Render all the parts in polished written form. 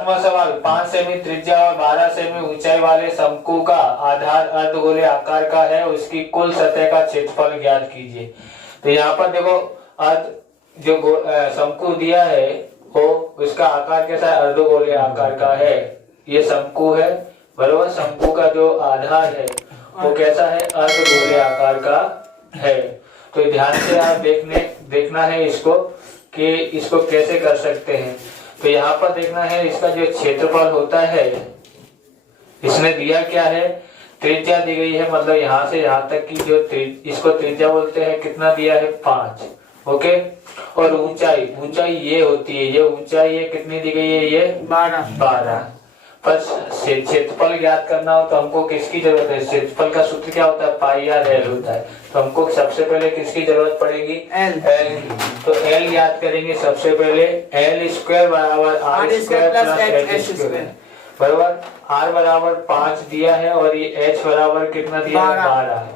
8वां सवाल, 5 सेमी त्रिज्या और 12 सेमी ऊंचाई वाले शंकु का आधार अर्धगोले आकार का है, उसकी कुल सतह का क्षेत्रफल ज्ञात कीजिए। तो यहाँ पर देखो अर्ध जो शंकु दिया है वो उसका आकार कैसा है, अर्धगोले आकार का है। ये शंकु है बराबर, शंकु का जो आधार है वो कैसा है, अर्धगोले आकार का है। तो ध्यान से आप देखना है इसको कि इसको कैसे कर सकते हैं। तो यहाँ पर देखना है इसका जो क्षेत्रफल होता है, इसने दिया क्या है, त्रिज्या दी गई है, मतलब यहाँ से यहाँ तक की जो इसको त्रिज्या बोलते हैं, कितना दिया है 5। ओके, और ऊंचाई ये होती है, ये ऊंचाई ये कितनी दी गई है, ये 12। पर क्षेत्रफल ज्ञात करना हो तो हमको किसकी जरूरत है, क्षेत्रफल का सूत्र क्या होता है, पाई आर एल होता है। तो हमको सबसे पहले किसकी जरूरत पड़ेगी, एल। तो एल याद करेंगे सबसे पहले, एल स्क्वायर बराबर R square plus H square बराबर, आर बराबर 5 दिया है और ये एच बराबर कितना दिया है, 12।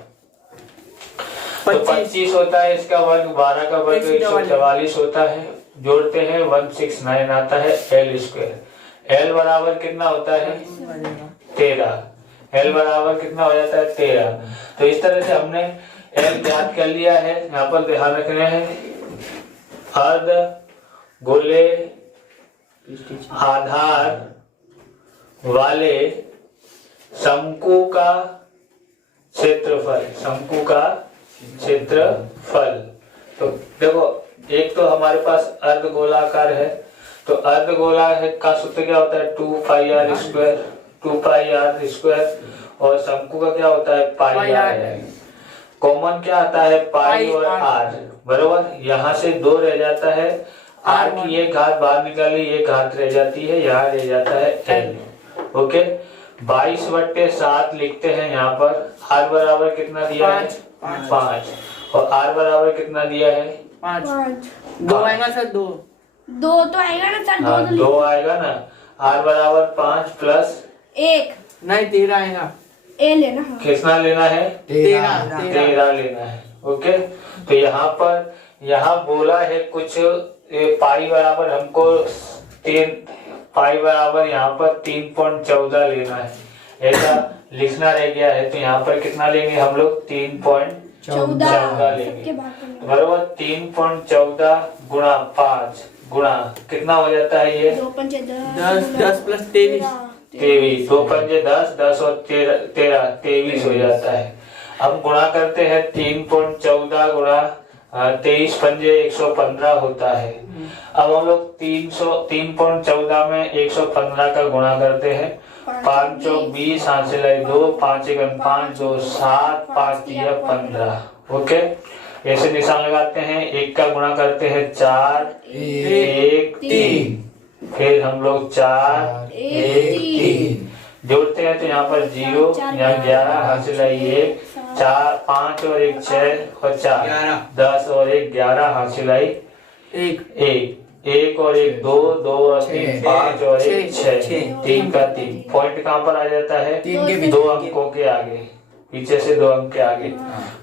तो 25 होता है इसका वर्ग, 12 का वर्ग 144 होता है, जोड़ते हैं 169 आता है एल स्क्वायर। एल बराबर कितना होता है 13, एल बराबर कितना हो जाता है 13। तो इस तरह से हमने एल ज्ञात कर लिया है। यहाँ पर ध्यान रखना है, अर्ध गोले आधार वाले शंकु का क्षेत्रफल, शंकु का क्षेत्रफल। तो देखो एक तो हमारे पास अर्ध गोलाकार है, तो अर्ध गोला का सूत्र क्या होता है, 2 pi r square, 2 pi r square, और शंकु का क्या होता है पाई आर है। कॉमन क्या आता है, पाई और आर बराबर, यहाँ से 2 रह जाता है, आर की एक घात बाहर निकाली, एक घात रह जाती है, यहाँ रह जाता है एल। ओके, 22/7 लिखते हैं यहाँ पर। आर बराबर कितना दिया है 5, और आर बराबर कितना दिया है 5। 2 आएगा सर, 2 तो आएगा ना सर, 2 आएगा ना। आर बराबर 5 प्लस 1 नहीं 13 आएगा, ए लेना। कितना लेना है, 13 लेना है। ओके, तो यहाँ बोला है कुछ पाई बराबर हमको 3, पाई बराबर यहाँ पर 3.14 लेना है, ऐसा लिखना रह गया है। तो यहाँ पर कितना लेंगे हम लोग, 3.14 लेंगे बराबर। 3.14 गुणा 5 गुणा कितना हो जाता है, ये 10 प्लस 23, 2 पंजे 10, 10 और 13 23 हो जाता है। हम गुणा करते हैं 3.14 गुणा 23 पंजे 115 होता है। अब हम लोग 3.14 में 115 का गुणा करते हैं, 5 चौक 20, हाथ से लाए 2, 5 एकम 5, 2 7, 5 दिया 15। ओके, ऐसे निशान लगाते हैं, 1 का गुणा करते हैं 4, 1 3, फिर हम लोग 4 1 3 जोड़ते हैं, तो यहाँ पर 0, यहाँ 11, हाथ से लाइए 4, 5 और 1 6 और 4 10 और 1 11, हाथ से लाई 1 और 1 2, 2 और 3 5 और 1 6, 3 का 3। पॉइंट कहाँ पर आ जाता है, 2 अंकों के आगे, पीछे से 2 अंक के आगे।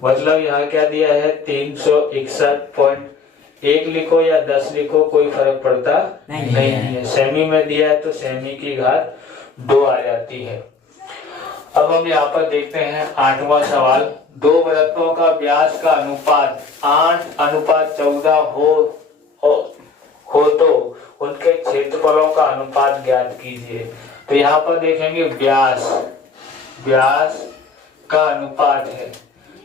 मतलब यहाँ क्या दिया है 361.1 लिखो या 10 लिखो, कोई फर्क पड़ता नहीं है। सेमी में दिया है तो सेमी की घात 2 आ जाती है। अब हम यहाँ पर देखते हैं 8वां सवाल, 2 वृत्तों का व्यास का अनुपात 8:14 हो तो उनके क्षेत्रफलों का अनुपात ज्ञात कीजिए। तो यहाँ पर देखेंगे व्यास का अनुपात है,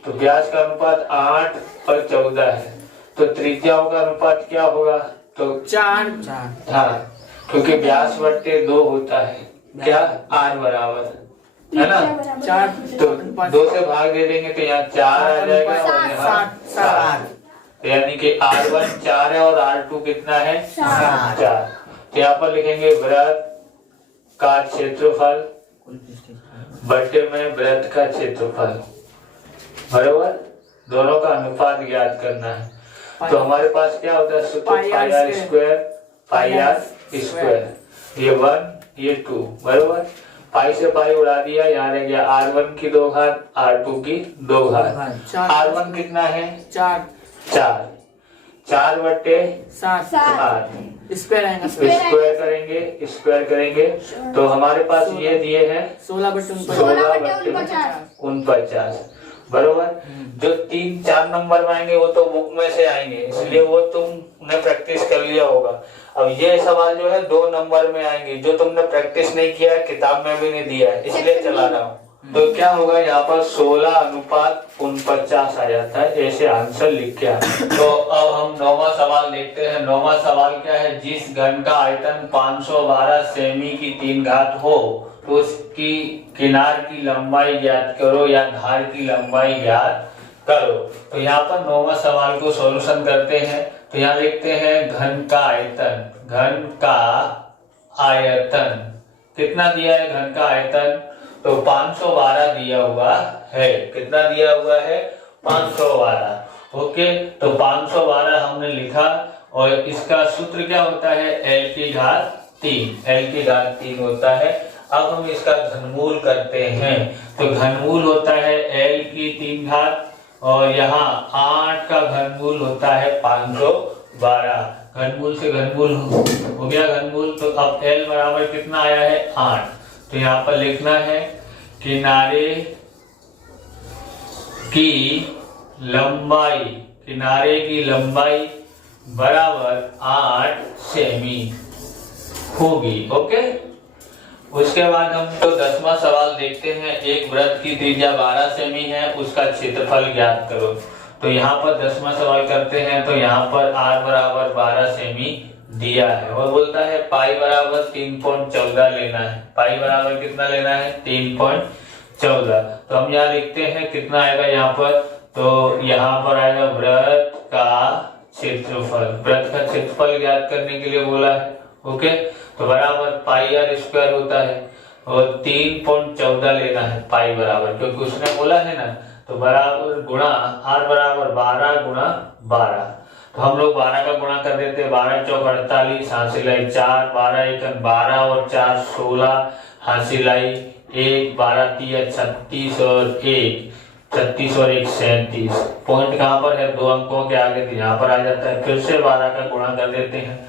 तो व्यास का अनुपात 8 और 14 है, तो त्रिज्याओं का अनुपात क्या होगा, तो 4। हाँ, क्योंकि व्यास बट्टे 2 होता है, क्या आर बराबर है ना 4, तो 2 से भाग दे देंगे तो यहाँ 4 आ जाएगा और यहाँ 7, यानी कि R1 4 है और R2 कितना है 4। तो यहाँ पर लिखेंगे वृत्त का क्षेत्रफल बट्टे में वृत्त का क्षेत्रफल बराबर, दोनों का अनुपात ज्ञात करना है। तो हमारे पास क्या होता है सूत्र, पाई आर स्क्वायर, ये 1 ये 2 बराबर, पाई से पाई उड़ा दिया, यहाँ रह गया R1 की 2 घात R2 की 2 घात। R1 कितना है 4, 7 4/7 स्क्वायर आएगा स्क्वायर करेंगे तो हमारे पास ये दिए हैं 16/49 बरोबर। जो 3-4 नंबर में आएंगे वो तो बुक में से आएंगे, इसलिए वो तुमने प्रैक्टिस कर लिया होगा। अब ये सवाल जो है 2 नंबर में आएंगे, जो तुमने प्रैक्टिस नहीं किया है, किताब में भी नहीं दिया है, इसलिए चला रहा हूँ। तो क्या होगा यहाँ पर 16:49 आ जाता है, ऐसे आंसर लिख के आना। तो अब हम 9वां सवाल देखते हैं। 9वां सवाल क्या है, जिस घन का आयतन 512 सेमी की 3 घात हो तो उसकी किनार की लंबाई ज्ञात करो या धार की लंबाई ज्ञात करो। तो यहाँ पर 9वां सवाल को सॉल्यूशन करते हैं। तो यहाँ लिखते हैं घन का आयतन कितना दिया है, घन का आयतन तो 512 दिया हुआ है। कितना दिया हुआ है, 512। ओके, तो 512 हमने लिखा और इसका सूत्र क्या होता है, L की घात 3 होता है। अब हम इसका घनमूल करते हैं। तो घनमूल होता है L की 3 घात और यहाँ 8 का घनमूल होता है 512। घनमूल से घनमूल हो गया घनमूल। तो अब L बराबर कितना आया है, 8। तो यहाँ पर लिखना है किनारे की लंबाई बराबर 8 सेमी होगी। ओके, उसके बाद हम तो 10वां सवाल देखते हैं। एक वृत्त की त्रिज्या 12 सेमी है, उसका क्षेत्रफल ज्ञात करो। तो यहाँ पर 10वां सवाल करते हैं। तो यहाँ पर r बराबर 12 सेमी दिया है और बोलता है पाई बराबर 3.14 लेना है। पाई बराबर कितना लेना है, 3.14। तो हम यहाँ लिखते हैं कितना आएगा यहाँ पर, तो यहाँ पर आएगा वृत्त का क्षेत्रफल ज्ञात करने के लिए बोला है। ओके, तो बराबर पाई r स्क्वायर होता है और 3.14 लेना है पाई बराबर, क्योंकि उसने बोला है ना। तो बराबर गुणा r बराबर 12 गुणा 12। तो हम लोग 12 का गुणा कर देते हैं। 12 चौक 48, हासिल आई 4, 12 एकन 12 और 4 16, हासिल आई 1, 12 तिया 36 और 1 36 और 1 37। पॉइंट कहाँ पर है, 2 अंकों के आगे, तो यहाँ पर आ जाता है। फिर से 12 का गुणा कर देते हैं।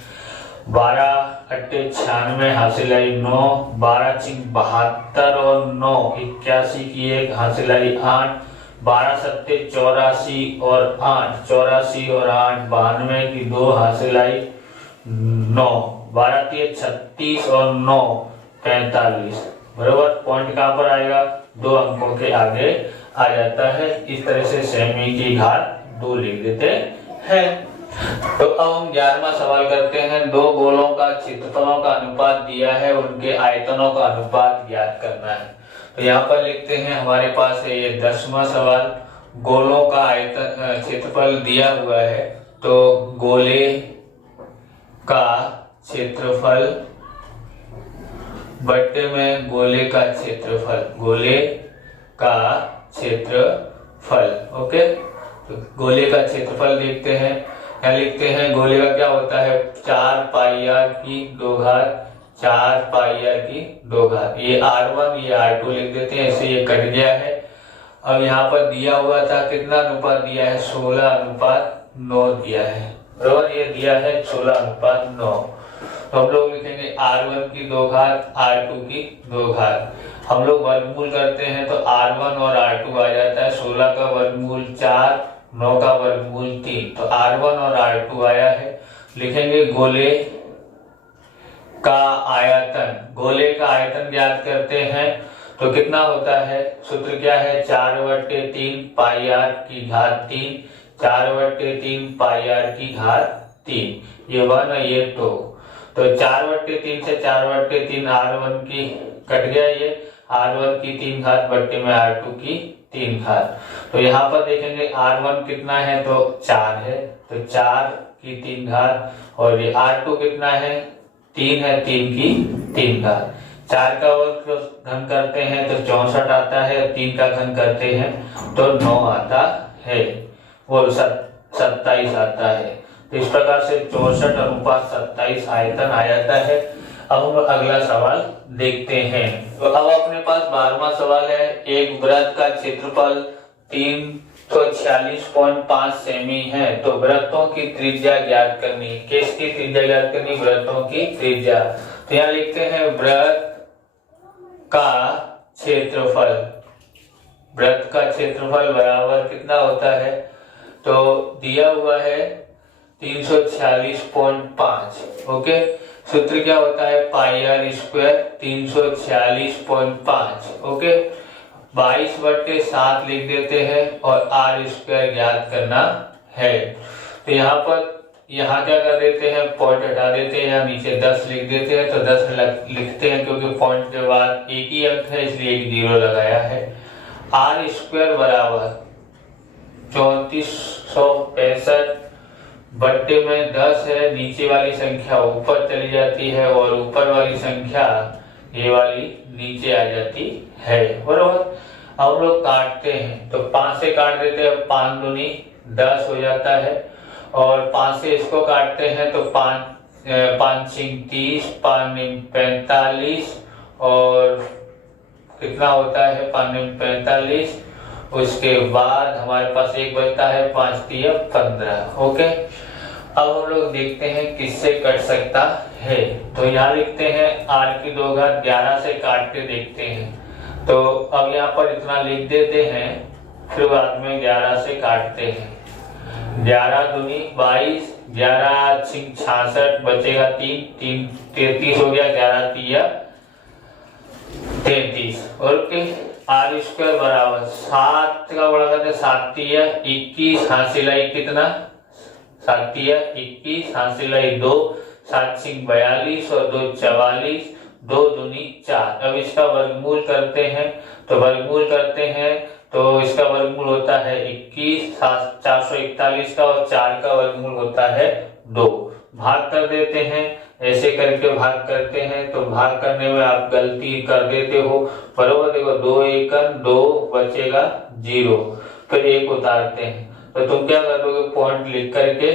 12 अट्टे 96, हासिल आई 9, 12 चिंग 72 और 9 81 की 1, हासिल आई 8, 12 सत्ते 84 और 8 84 और 8 92 की 2, हासिल आई 9, 12 तिया 36 और 9 45। बराबर, पॉइंट कहाँ पर आएगा, 2 अंकों के आगे आ जाता है। इस तरह से सेमी की घात 2 लिख देते हैं। तो अब हम 11वां सवाल करते हैं। 2 गोलों का क्षेत्रफलों का अनुपात दिया है, उनके आयतनों का अनुपात ज्ञात करना है। तो यहाँ पर लिखते हैं, हमारे पास है ये 10वां सवाल। गोलों का आयतन क्षेत्रफल दिया हुआ है, तो गोले का क्षेत्रफल बट्टे में गोले का क्षेत्रफल। ओके, तो गोले का क्षेत्रफल देखते हैं। क्या लिखते हैं, गोले का क्या होता है, 4 पाई r की 2 घात 4 पाई r की 2 घात। ये r1 ये r2 लिख देते हैं, ऐसे ये कट गया है। अब यहाँ पर दिया हुआ था, कितना अनुपात दिया है, 16:9 दिया है। बराबर, ये दिया है 16:9। तो हम लोग लिखेंगे r1 की 2 घात r2 की 2 घात। हम लोग वर्गमूल करते हैं तो r1 और r2 आ जाता है। 16 का वर्गमूल 4, 9 का वर्गमूल 3। तो r1 और r2 आया है। लिखेंगे गोले का आयतन ज्ञात करते हैं। तो कितना होता है, सूत्र क्या है, 4/3 पाई r की घात 3, 4/3 पाई r की घात 3। ये 1 है, ये 2। तो 4/3 से 4/3 r1 की कट गया, ये r1 की 3 घात बट्टे में r2 की 3 घात। तो यहाँ पर देखेंगे r1 कितना है, तो 4 है, तो 4 की 3 घात। और ये r2 कितना है, 3 है, 3 की 3 घात। 4 का वर्ग घन करते हैं तो 64 आता है, 3 का घन करते हैं तो 9 आता है और 27 आता है। तो इस प्रकार से 64:27 आयतन आ जाता है। अब हम अगला सवाल देखते हैं। तो अब अपने पास 12वां सवाल है। एक वृत्त का क्षेत्रफल 3 तो 46.5 सेमी है। तो वृत्तों की त्रिज्या ज्ञात करनी। किसकी त्रिज्या ज्ञात करनी? वृत्तों की त्रिज्या। तो यहाँ लिखते हैं वृत्त का क्षेत्रफल। वृत्त का क्षेत्रफल बराबर कितना होता है? तो दिया हुआ है 346.5। ओके, सूत्र क्या होता है? पाई आर स्क्वायर 346.5। ओके, 22/7 लिख देते हैं और आर स्क्वायर ज्ञात करना है। तो यहाँ पर यहाँ क्या कर देते हैं? पॉइंट हटा देते हैं, यहाँ नीचे 10 लिख देते हैं। तो 10 लिखते हैं क्योंकि पॉइंट के बाद एक ही अंक है इसलिए एक 0 लगाया है। आर स्क्वायर बराबर 3465 बट्टे में 10 है। नीचे वाली संख्या ऊपर चली जाती है और ऊपर वाली संख्या ये वाली नीचे आ जाती है, बरोबर। अब लोग काटते हैं तो 5 से काट देते हैं, 5 दूनी 10 हो जाता है। और 5 से इसको काटते हैं तो 5 5 30, 5 45 और कितना होता है? 5 45। उसके बाद हमारे पास एक बचता है 5 3 15। ओके, अब हम लोग देखते हैं किससे कट सकता है। तो यहाँ लिखते हैं r की 2 घात 11 से काट के देखते हैं। तो अब यहाँ पर इतना लिख देते हैं, फिर बाद में 11 से काटते हैं। 11 दूनी 22, 11 छिक 66 बचेगा 3 3 33 हो गया। 11 3 33। ओके, आर स्क्वायर बराबर 7 का बड़ा करते 7 3 21 हासिलाई कितना? 7 3 21 हासिलाई 2, 7 छिक 42 और 2 44, 2 दूनी 4। अब इसका वर्गमूल करते हैं। तो वर्गमूल करते हैं तो इसका वर्गमूल होता है 21, 441 का, और 4 का वर्गमूल होता है 2। भाग कर देते हैं, ऐसे करके भाग करते हैं। तो भाग करने में आप गलती कर देते हो, बरोबर। देखो 2 1 2 बचेगा 0, फिर 1 उतारते हैं। तो तुम क्या करोगे? पॉइंट लिख करके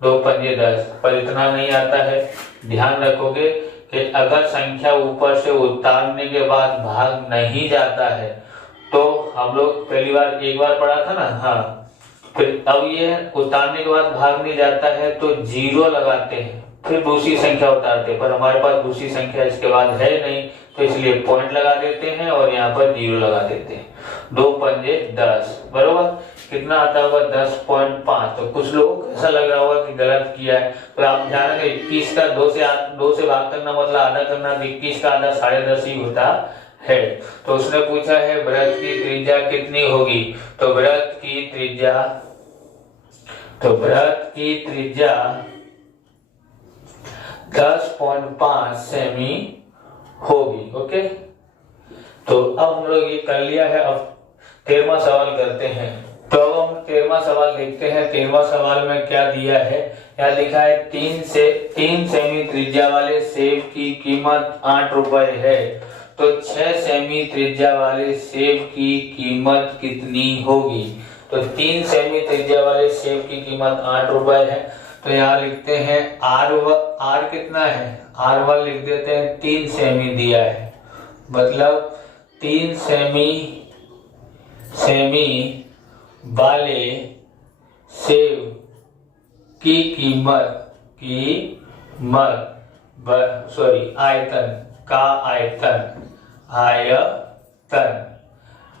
2 पंजे 10, पर इतना नहीं आता है। ध्यान रखोगे कि अगर संख्या ऊपर से उतारने के बाद भाग नहीं जाता है तो हम लोग पहली बार एक बार पढ़ा था ना, हाँ, फिर अब ये उतारने के बाद भाग नहीं जाता है तो 0 लगाते हैं, फिर दूसरी संख्या उतारते हैं। पर हमारे पास दूसरी संख्या इसके बाद है नहीं, तो इसलिए पॉइंट लगा देते हैं और यहाँ पर 0 लगा देते हैं। 2 पंजे 10, बरोबर। कितना आता होगा? 10.5। तो कुछ लोगों को ऐसा लग रहा होगा कि गलत किया है। तो आप ध्यान रखें, 21 का 2 से भाग करना मतलब आधा करना। 21 का आधा 10.5 ही होता है। तो उसने पूछा है वृत्त की त्रिज्या कितनी होगी? तो वृत्त की त्रिज्या 10.5 सेमी होगी। ओके, तो अब हम लोग ये कर लिया है। अब 13वां सवाल करते हैं। तो अब हम 13वां सवाल देखते हैं। 13वां सवाल में क्या दिया है? यहाँ लिखा है 3 सेमी त्रिज्या वाले सेब की कीमत 8 रुपए है। तो 6 सेमी त्रिज्या वाले सेब की कीमत कितनी होगी? तो 3 सेमी त्रिज्या वाले सेब की कीमत 8 रुपए है। तो यहाँ लिखते हैं आर कितना है? R1 लिख देते हैं, 3 सेमी दिया है, मतलब 3 सेमी वाले सेब की आयतन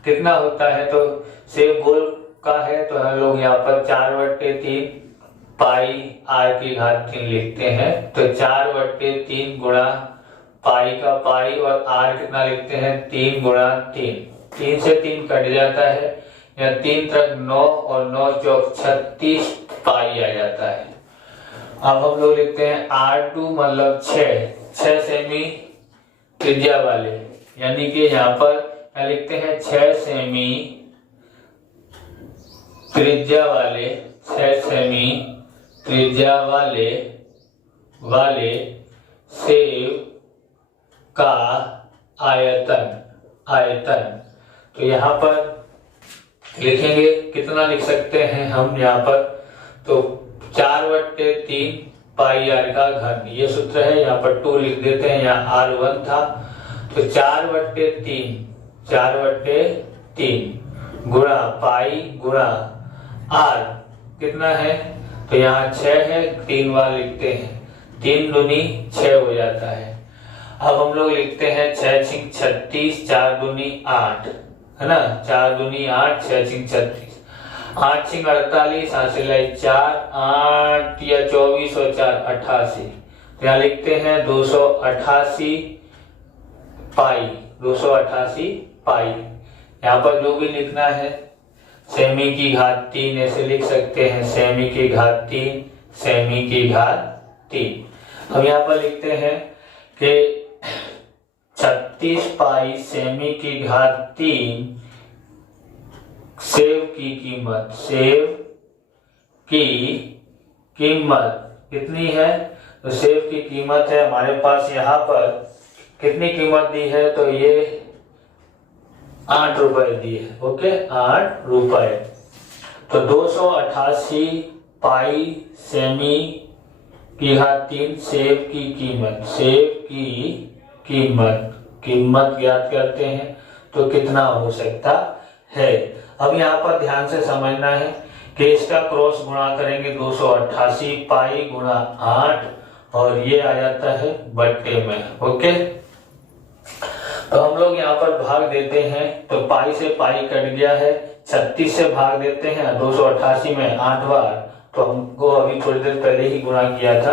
कितना होता है? तो सेब गोल का है तो हम लोग यहाँ पर 4/3 पाई r की घात 3 लिखते हैं। तो 4/3 गुणा पाई का पाई और r कितना लिखते हैं? 3 गुणा 3। 3 से 3 कट जाता है, या 3 तक 9 और 9 चौक 36 पाई आ जाता है। अब हम लोग लिखते हैं R2 मतलब 6 सेमी त्रिज्या वाले, यानी कि यहाँ पर क्या लिखते हैं? 6 सेमी त्रिज्या वाले 6 सेमी त्रिज्या वाले सेब का आयतन। तो यहाँ पर लिखेंगे, कितना लिख सकते हैं हम यहाँ पर? तो 4/3 पाई r का घन, ये सूत्र है। यहाँ पर 2 लिख देते हैं, यहाँ R1 था। तो 4/3 गुणा पाई गुणा आर कितना है, तो यहाँ 6 है, 3 बार लिखते हैं, 3 दूनी 6 हो जाता है। अब हम लोग लिखते हैं 6 छिंग 36, 4 दूनी 8, है ना, 4 दूनी 8, 6 छिंग 36, 8 छिंग 48, 4 8 या 24 और 4 88, तो यहाँ लिखते हैं 288 पाई, 288 पाई। यहाँ पर जो भी लिखना है सेमी की घात 3 ऐसे लिख सकते हैं, सेमी की घात 3, सेमी की घात 3। अब यहाँ पर लिखते हैं कि 36 पाई सेमी की घात 3 सेव की कीमत, सेव की कीमत कितनी है, तो सेव की कीमत है हमारे पास यहाँ पर कितनी कीमत दी है, तो ये 8 रुपए दी है। ओके, 8 रुपए। तो 288 पाई सेमी की घात 3 सेव की कीमत, सेव की कीमत ज्ञात करते हैं तो कितना हो सकता है। अब यहाँ पर ध्यान से समझना है कि इसका क्रॉस गुणा करेंगे 288 पाई गुणा 8 और ये आ जाता है बट्टे में। ओके, तो हम लोग यहाँ पर भाग देते हैं, तो पाई से पाई कट गया है, 36 से भाग देते हैं 288 में 8 बार, तो हमको अभी थोड़ी देर पहले ही गुणा किया था,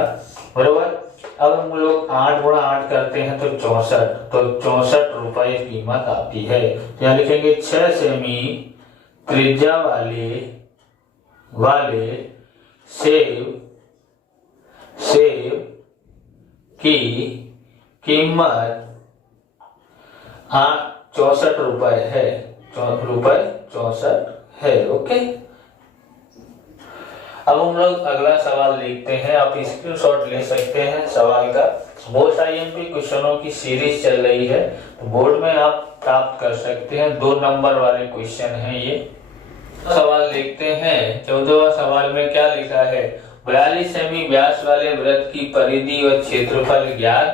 बरोबर। अब हम लोग 8 गुणा 8 करते हैं तो 64, तो 64 रुपए कीमत आती है। तो यहाँ लिखेंगे 6 सेमी त्रिज्या वाले सेव की कीमत 64 रुपए है, 64 है। ओके, अब हम लोग अगला सवाल लिखते हैं, आप स्क्रीनशॉट ले सकते हैं सवाल का। मोस्ट आईएमपी क्वेश्चनों की सीरीज चल रही है, तो बोर्ड में आप प्राप्त कर सकते हैं, 2 नंबर वाले क्वेश्चन हैं ये। सवाल लिखते हैं, 14वां सवाल में क्या लिखा है, 42 सेमी व्यास वाले वृत्त की परिधि और क्षेत्रफल ज्ञात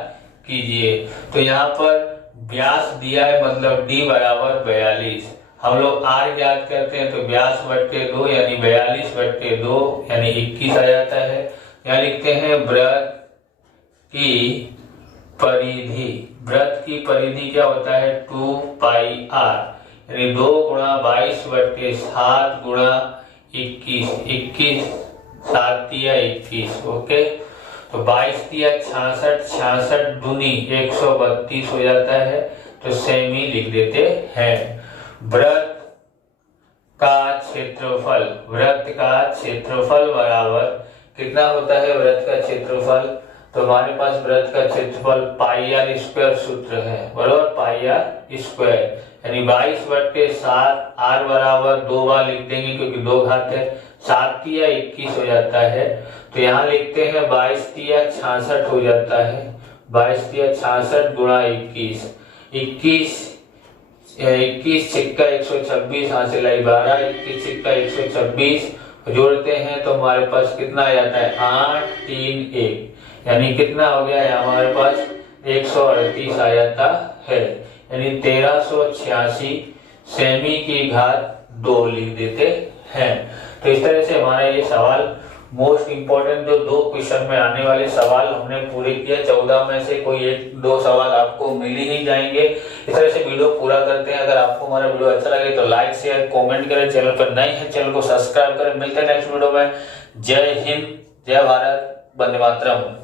कीजिए। तो यहाँ पर व्यास दिया है, मतलब d बराबर 42, हम लोग r ज्ञात करते हैं तो व्यास बट्टे 2 यानी 42 बट्टे 2 यानी 21 आ जाता है। यहाँ लिखते हैं वृत्त की परिधि, वृत्त की परिधि क्या होता है 2 पाई r, यानी 2 गुणा 22 बट्टे 7 गुणा 21, 7 दिया 21। ओके, तो 22 दिया 66, 66 दूनी 132 हो जाता है, तो सेमी लिख देते हैं। वृत्त का क्षेत्रफल, वृत्त का क्षेत्रफल बराबर कितना होता है, वृत्त का क्षेत्रफल, तो हमारे पास वृत्त का क्षेत्रफल पाई आर स्क्वायर सूत्र है, बराबर, पाई आर स्क्वायर, यानी 22 बट्टे 7, आर बराबर 2 बार लिख देंगे क्योंकि 2 घात है, 7 या 21 हो जाता है। तो यहाँ लिखते हैं 22 या 66 हो जाता है, 22 या 66 गुणा 21, 21 छिक्का 126 हासिल आई 12, 21 छिक्का 126 जोड़ते हैं तो हमारे पास कितना आ जाता है 8 3 1, यानी कितना हो गया है हमारे पास 138 आ जाता है, यानी 1386 सेमी की घात 2 लिख देते हैं। तो इस तरह से हमारा ये सवाल मोस्ट इंपोर्टेंट जो 2 क्वेश्चन में आने वाले सवाल हमने पूरे किया। 14 में से कोई 1-2 सवाल आपको मिल ही जाएंगे। इस तरह से वीडियो पूरा करते हैं। अगर आपको हमारा वीडियो अच्छा लगे तो लाइक शेयर कमेंट करें, चैनल पर नए हैं चैनल को सब्सक्राइब करें। मिलते हैं नेक्स्ट वीडियो में। जय हिंद, जय भारत, वंदे मातरम।